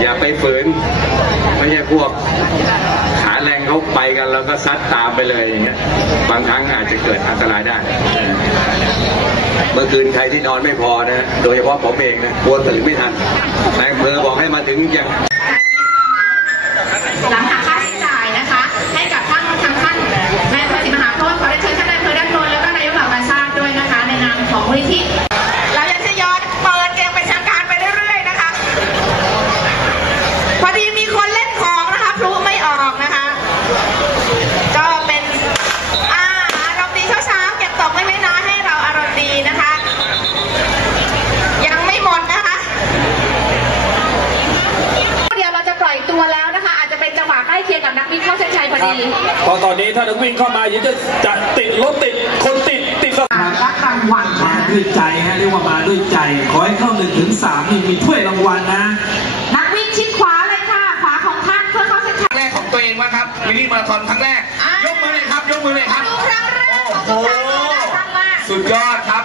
อย่าไปฝืนไม่ใช่พวกขาแรงเขาไปกันแล้วก็ซัดตามไปเลยอย่างเงี้ยบางครั้งอาจจะเกิดอันตรายได้ เมื่อคืนใครที่นอนไม่พอนะ โดยเฉพาะผมเองนะกลัวตื่นไม่ทันนายอำเภอบอกให้มาถึงอย่าง พอครับดีพอตอนนี้ถ้านักวิ่งเข้ามายิ่งจะจะติดรถติดคนติดติดสถานรับรางวัลมานะด้วยใจฮะเรียกว่ามาด้วยใจ ขอให้เข้าหนึ่งถึงสามนี่มีถ้วยรางวัลนะ นักวิ่งชิดขวาเลยค่ะขวาของท่านเพื่อเข้าเส้นชัยแรกของตัวเองบ้างครับมินิมาราธอนครั้งแรกอ่ายยกมือเลยครับ ยกมือเลยครับดูครั้งแรกของโอ้ทุกโหท่านเลยนะคะท่านแรกสุดยอดครับ